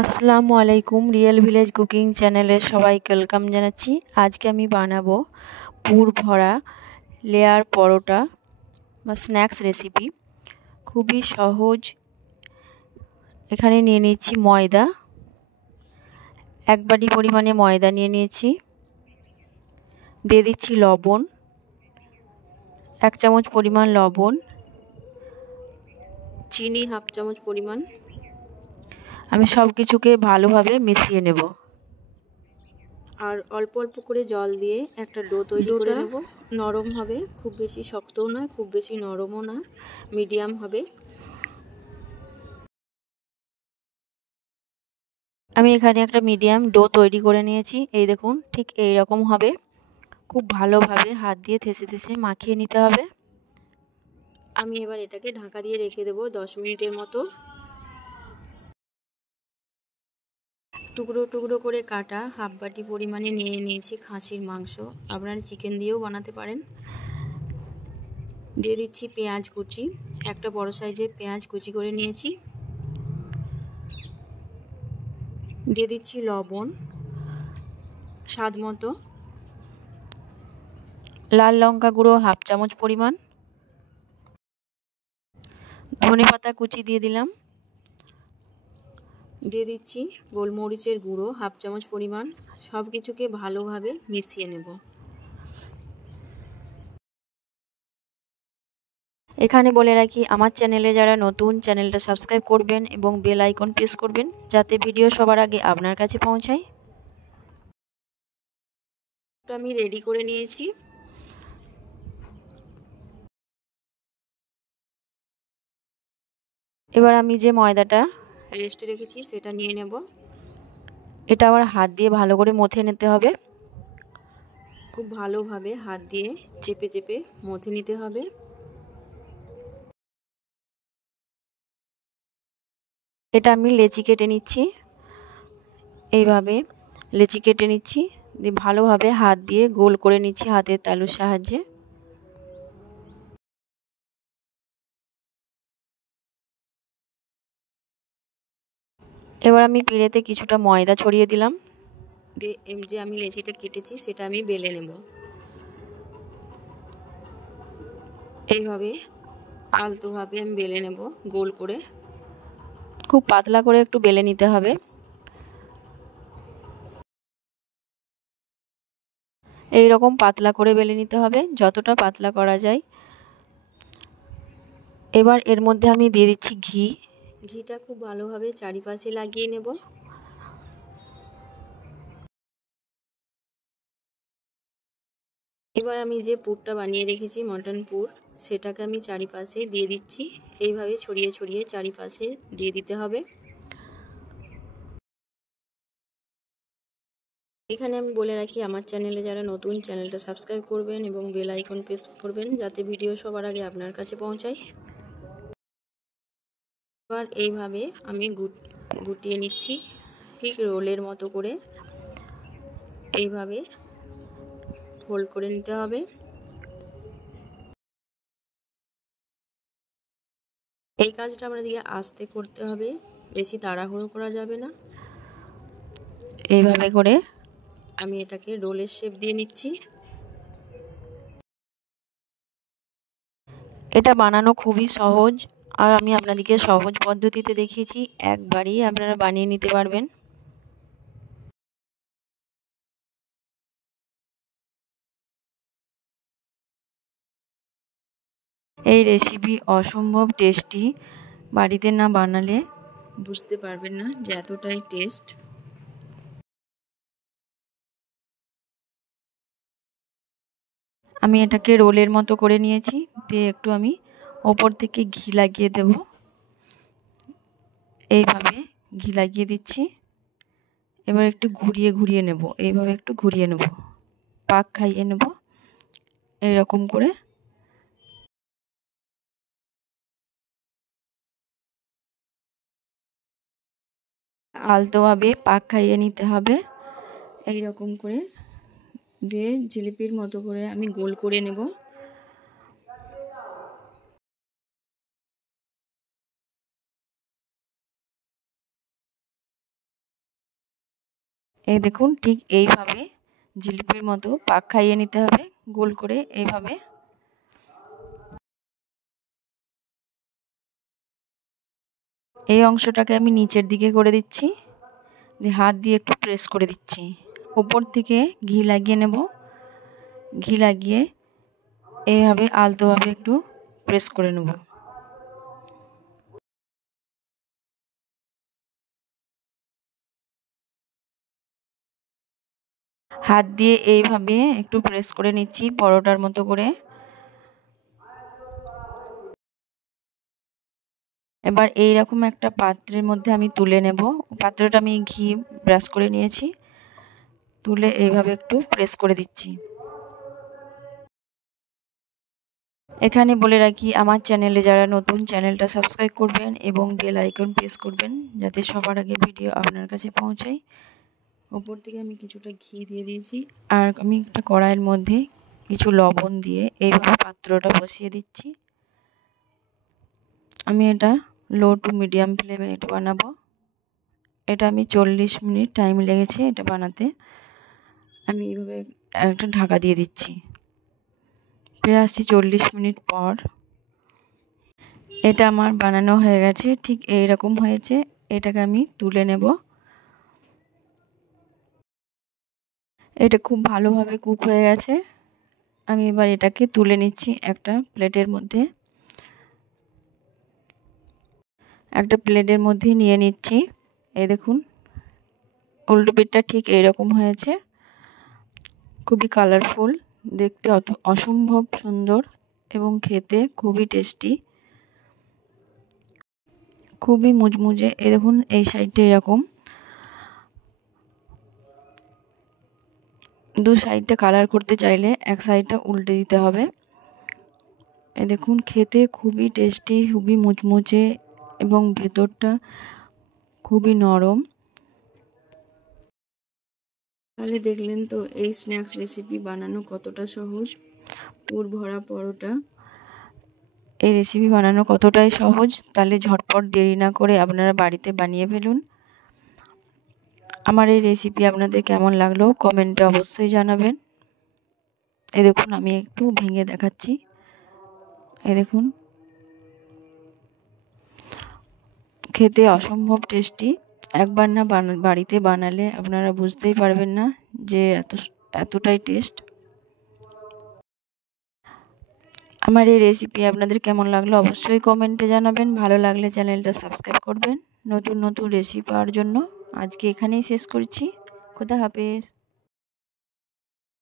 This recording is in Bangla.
আসসালামু আলাইকুম রিয়েল ভিলেজ কুকিং চ্যানেলে সবাইকে ওয়েলকাম জানাচ্ছি। আজকে আমি বানাবো পুর ভরা লেয়ার পরোটা বা স্ন্যাক্স রেসিপি। খুবই সহজ। এখানে নিয়ে নিচ্ছি ময়দা, 1 বাটি পরিমাণে ময়দা নিয়ে নিয়েছি। দিয়ে দিচ্ছি লবণ, 1 চামচ পরিমাণ লবণ, চিনি 1/2 চামচ পরিমাণ। আমি সব কিছুকে ভালোভাবে মিশিয়ে নেব আর অল্প অল্প করে জল দিয়ে একটা ডো তৈরি করে নেব। নরম হবে, খুব বেশি শক্তও নয়, খুব বেশি নরমও না, মিডিয়াম হবে। আমি এখানে একটা মিডিয়াম ডো তৈরি করে নিয়েছি। এই দেখুন, ঠিক এই রকম হবে। খুব ভালোভাবে হাত দিয়ে থেসে থেসে মাখিয়ে নিতে হবে। আমি এবার এটাকে ঢাকা দিয়ে রেখে দেব 10 মিনিটের মতো। টুকরো টুকরো করে কাটা 1/2 বাটি পরিমাণে নিয়ে নিয়েছি খাসির মাংস। আপনারা চিকেন দিয়েও বানাতে পারেন। দিয়ে দিচ্ছি পেঁয়াজ কুচি, একটা বড় সাইজের পেঁয়াজ কুচি করে নিয়েছি। দিয়ে দিচ্ছি লবণ স্বাদ মতো, লাল লঙ্কা গুঁড়ো 1/2 চামচ পরিমাণ, ধনেপাতা কুচি দিয়ে দিলাম। দিয়ে দিচ্ছি গোলমরিচের গুঁড়ো 1/2 চামচ পরিমাণ। সব কিছুকে ভালোভাবে মিশিয়ে নেব। এখানে বলে রাখি, আমার চ্যানেলে যারা নতুন, চ্যানেলটা সাবস্ক্রাইব করবেন এবং বেল আইকন প্রেস করবেন যাতে ভিডিও সবার আগে আপনার কাছে পৌঁছায়। আমি রেডি করে নিয়েছি। এবার আমি যে ময়দাটা রেস্টে রেখেছি সেটা নিয়ে নেব। এটা আবার হাত দিয়ে ভালো করে মথে নিতে হবে। খুব ভালোভাবে হাত দিয়ে চেপে চেপে মথে নিতে হবে। এটা আমি লেচি কেটে নিচ্ছি। এইভাবে লেচি কেটে নিচ্ছি, দিয়ে ভালোভাবে হাত দিয়ে গোল করে নিচ্ছি হাতের তালুর সাহায্যে। এবার আমি পিঁড়েতে কিছুটা ময়দা ছড়িয়ে দিলাম। দিয়ে যে আমি লেচিটা কেটেছি সেটা আমি বেলে নেব। এইভাবে আলতোভাবে আমি বেলে নেব গোল করে। খুব পাতলা করে একটু বেলে নিতে হবে। এই রকম পাতলা করে বেলে নিতে হবে, যতটা পাতলা করা যায়। এবার এর মধ্যে আমি দিয়ে দিচ্ছি ঘি। ঘিটা খুব ভালোভাবে চারিপাশে লাগিয়ে নেব। এবার আমি যে পুরটা বানিয়ে রেখেছি মটন পুর, সেটাকে আমি চারিপাশে দিয়ে দিচ্ছি। এইভাবে ছড়িয়ে ছড়িয়ে চারিপাশে দিয়ে দিতে হবে। এখানে আমি বলে রাখি, আমার চ্যানেলে যারা নতুন, চ্যানেলটা সাবস্ক্রাইব করবেন এবং বেল আইকন প্রেস করবেন যাতে ভিডিও সবার আগে আপনার কাছে পৌঁছায়। এবার এইভাবে আমি গুটিয়ে নিচ্ছি ঠিক রোলের মতো করে। এইভাবে ফোল্ড করে নিতে হবে। এই কাজটা আমাদেরকে আস্তে করতে হবে, বেশি তাড়াহুড়ো করা যাবে না। এইভাবে করে আমি এটাকে রোলের শেপ দিয়ে নিচ্ছি। এটা বানানো খুবই সহজ, আর আমি আপনাদেরকে সহজ পদ্ধতিতে দেখিয়েছি। একবারই আপনারা বানিয়ে নিতে পারবেন। এই রেসিপি অসম্ভব টেস্টি। বাড়িতে না বানালে বুঝতে পারবেন না যে এতটাই টেস্ট। আমি এটাকে রোলের মতো করে নিয়েছি, দিয়ে একটু আমি ওপর থেকে ঘি লাগিয়ে দেব। এইভাবে ঘি লাগিয়ে দিচ্ছি। এবার একটু ঘুরিয়ে ঘুরিয়ে নেব, এইভাবে একটু ঘুরিয়ে নেব, পাক খাইয়ে নেব এইরকম করে। আলতোভাবে পাক খাইয়ে নিতে হবে এইরকম করে। দিয়ে জিলিপির মতো করে আমি গোল করে নেব। এই দেখুন ঠিক এইভাবে জিলিপির মতো পাক খাইয়ে নিতে হবে গোল করে এইভাবে। এই অংশটাকে আমি নিচের দিকে করে দিচ্ছি, দিয়ে হাত দিয়ে একটু প্রেস করে দিচ্ছি। উপর থেকে ঘি লাগিয়ে নেব, ঘি লাগিয়ে এইভাবে আলতোভাবে একটু প্রেস করে নেব। হাত দিয়ে এইভাবে একটু প্রেস করে নিচ্ছি পরোটার মতো করে। এবার এইরকম একটা পাত্রের মধ্যে আমি তুলে নেব। পাত্রটা আমি ঘি ব্রাশ করে নিয়েছি, তুলে এইভাবে একটু প্রেস করে দিচ্ছি। এখানে বলে রাখি, আমার চ্যানেলে যারা নতুন, চ্যানেলটা সাবস্ক্রাইব করবেন এবং বেল আইকন প্রেস করবেন যাতে সবার আগে ভিডিও আপনার কাছে পৌঁছায়। ওপর থেকে আমি কিছুটা ঘি দিয়ে দিয়েছি, আর আমি একটা কড়াইয়ের মধ্যে কিছু লবণ দিয়ে এইভাবে পাত্রটা বসিয়ে দিচ্ছি। আমি এটা লো টু মিডিয়াম ফ্লেমে এটা বানাবো। এটা আমি 40 মিনিট টাইম লেগেছে এটা বানাতে। আমি এইভাবে একটা ঢাকা দিয়ে দিচ্ছি। ফিরে আসছি 40 মিনিট পর। এটা আমার বানানো হয়ে গেছে, ঠিক এইরকম হয়েছে। এটাকে আমি তুলে নেব। এটা খুব ভালোভাবে কুক হয়ে গেছে। আমি এবার এটাকে তুলে নিচ্ছি একটা প্লেটের মধ্যে। একটা প্লেটের মধ্যে নিয়ে নিচ্ছি। এই দেখুন উল্টো পিঠটা ঠিক এইরকম হয়েছে, খুবই কালারফুল, দেখতে অসম্ভব সুন্দর এবং খেতে খুবই টেস্টি, খুবই মুচমুচে। এই দেখুন এই সাইডটা এরকম, দু সাইডটা কালার করতে চাইলে এক সাইডটা উল্টে দিতে হবে। এই দেখুন খেতে খুবই টেস্টি, খুবই মুচমুচে এবং ভেতরটা খুবই নরম। তাহলে দেখলেন তো এই স্ন্যাক্স রেসিপি বানানো কতটা সহজ। পুর ভরা পরোটা, এই রেসিপি বানানো কতটাই সহজ। তাহলে ঝটপট দেরি না করে আপনারা বাড়িতে বানিয়ে ফেলুন। আমার এই রেসিপি আপনাদের কেমন লাগলো কমেন্টে অবশ্যই জানাবেন। এই দেখুন আমি একটু ভেঙে দেখাচ্ছি। এই দেখুন খেতে অসম্ভব টেস্টি। একবার না বাড়িতে বানালে আপনারা বুঝতেই পারবেন না যে এতটাই টেস্ট। আমার এই রেসিপি আপনাদের কেমন লাগলো অবশ্যই কমেন্টে জানাবেন। ভালো লাগলে চ্যানেলটা সাবস্ক্রাইব করবেন নতুন নতুন রেসিপি পাওয়ার জন্য। আজকে এখানেই শেষ করছি। খোদা হাফেজ।